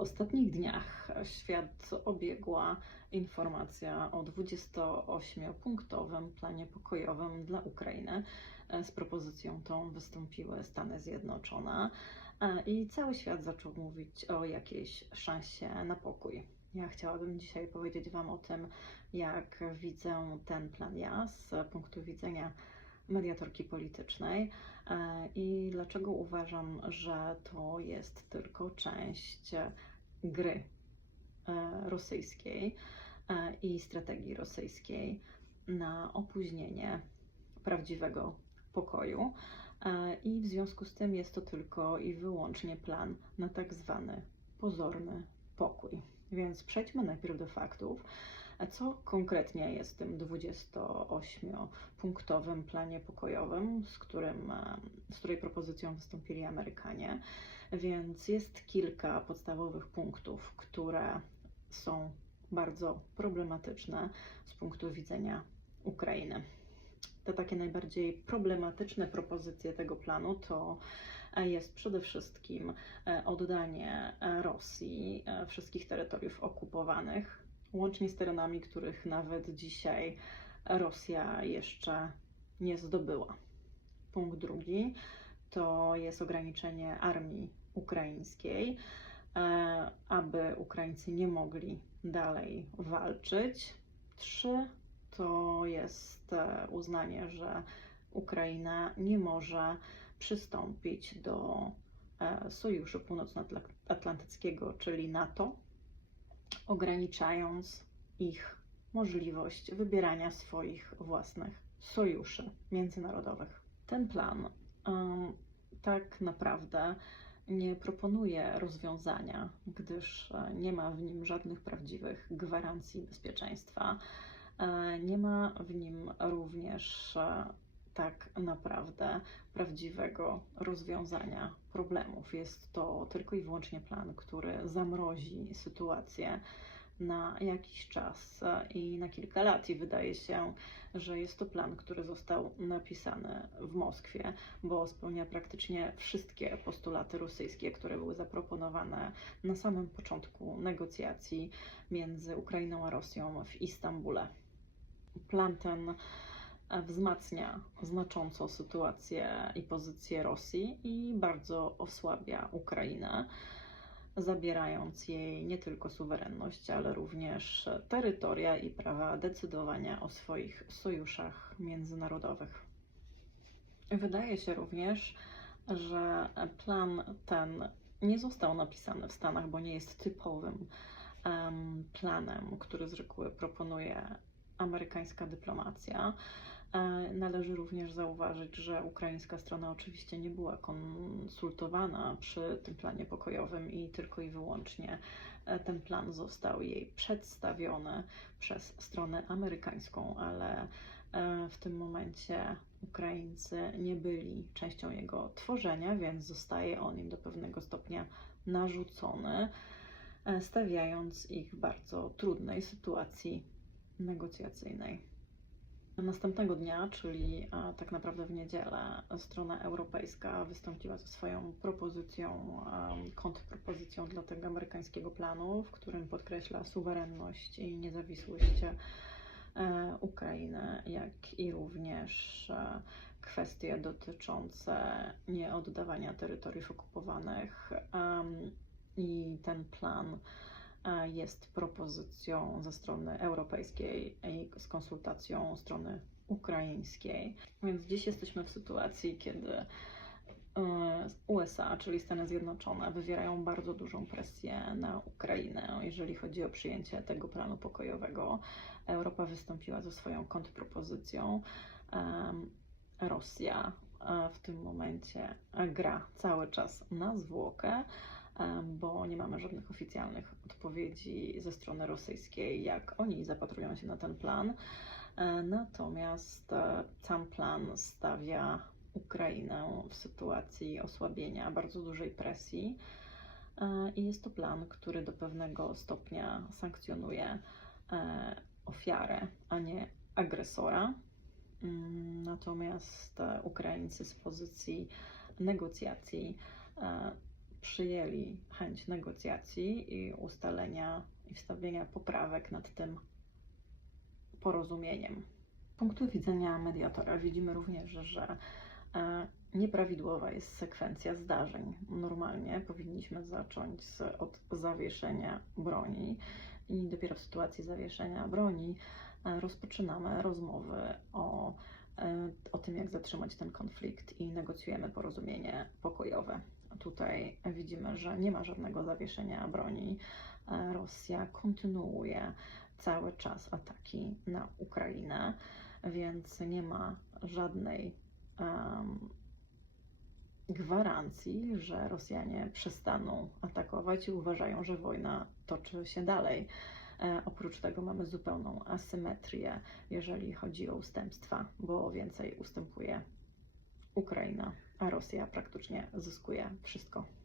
ostatnich dniach świat obiegła informacja o 28-punktowym planie pokojowym dla Ukrainy. Z propozycją tą wystąpiły Stany Zjednoczone e, i cały świat zaczął mówić o jakiejś szansie na pokój. Ja chciałabym dzisiaj powiedzieć Wam o tym, jak widzę ten plan ja z punktu widzenia mediatorki politycznej e, i dlaczego uważam, że to jest tylko część gry e, rosyjskiej e, i strategii rosyjskiej na opóźnienie prawdziwego pokoju. I w związku z tym jest to tylko i wyłącznie plan na tak zwany pozorny pokój. Więc przejdźmy najpierw do faktów. A co konkretnie jest w tym 28-punktowym planie pokojowym, z, którym, z której propozycją wystąpili Amerykanie? Więc jest kilka podstawowych punktów, które są bardzo problematyczne z punktu widzenia Ukrainy. Te takie najbardziej problematyczne propozycje tego planu to jest przede wszystkim e, oddanie e, Rosji e, wszystkich terytoriów okupowanych, łącznie z terenami, których nawet dzisiaj Rosja jeszcze nie zdobyła. Punkt drugi to jest ograniczenie armii ukraińskiej, aby Ukraińcy nie mogli dalej walczyć. Trzy to jest uznanie, że Ukraina nie może przystąpić do e, Sojuszu Północnoatlantyckiego, czyli NATO, ograniczając ich możliwość wybierania swoich własnych sojuszy międzynarodowych. Ten plan um, tak naprawdę nie proponuje rozwiązania, gdyż e, nie ma w nim żadnych prawdziwych gwarancji bezpieczeństwa. E, nie ma w nim również tak naprawdę prawdziwego rozwiązania problemów. Jest to tylko i wyłącznie plan, który zamrozi sytuację na jakiś czas i na kilka lat. I wydaje się, że jest to plan, który został napisany w Moskwie, bo spełnia praktycznie wszystkie postulaty rosyjskie, które były zaproponowane na samym początku negocjacji między Ukrainą a Rosją w Istambule. Plan ten wzmacnia znacząco sytuację i pozycję Rosji i bardzo osłabia Ukrainę, zabierając jej nie tylko suwerenność, ale również terytoria i prawa decydowania o swoich sojuszach międzynarodowych. Wydaje się również, że plan ten nie został napisany w Stanach, bo nie jest typowym planem, który z reguły proponuje amerykańska dyplomacja. E, należy również zauważyć, że ukraińska strona oczywiście nie była konsultowana przy tym planie pokojowym i tylko i wyłącznie e, ten plan został jej przedstawiony przez stronę amerykańską, ale e, w tym momencie Ukraińcy nie byli częścią jego tworzenia, więc zostaje on im do pewnego stopnia narzucony, stawiając ich w bardzo trudnej sytuacji negocjacyjnej. Następnego dnia, czyli tak naprawdę w niedzielę, strona europejska wystąpiła ze swoją propozycją, kontrpropozycją dla tego amerykańskiego planu, w którym podkreśla suwerenność i niezawisłość e, Ukrainy, jak i również e, kwestie dotyczące nieoddawania terytoriów okupowanych. I ten plan jest propozycją ze strony europejskiej i z konsultacją strony ukraińskiej. Więc dziś jesteśmy w sytuacji, kiedy e, USA, czyli Stany Zjednoczone, wywierają bardzo dużą presję na Ukrainę, jeżeli chodzi o przyjęcie tego planu pokojowego. Europa wystąpiła ze swoją kontrpropozycją. Rosja e, w tym momencie gra cały czas na zwłokę bo nie mamy żadnych oficjalnych odpowiedzi ze strony rosyjskiej, jak oni zapatrują się na ten plan. E, natomiast e, sam plan stawia Ukrainę w sytuacji osłabienia, bardzo dużej presji. E, I jest to plan, który do pewnego stopnia sankcjonuje ofiarę, a nie agresora. Mm, natomiast Ukraińcy z pozycji negocjacji przyjęli chęć negocjacji i ustalenia i wstawienia poprawek nad tym porozumieniem. Z punktu widzenia mediatora widzimy również, że e, nieprawidłowa jest sekwencja zdarzeń. Normalnie powinniśmy zacząć od zawieszenia broni i dopiero w sytuacji zawieszenia broni e, rozpoczynamy rozmowy o, e, o tym, jak zatrzymać ten konflikt i negocjujemy porozumienie pokojowe. Tutaj widzimy, że nie ma żadnego zawieszenia broni. E, Rosja kontynuuje cały czas ataki na Ukrainę, więc nie ma żadnej em, gwarancji, że Rosjanie przestaną atakować i uważają, że wojna toczy się dalej. E, oprócz tego mamy zupełną asymetrię, jeżeli chodzi o ustępstwa, bo więcej ustępuje Ukraina, a Rosja praktycznie zyskuje wszystko.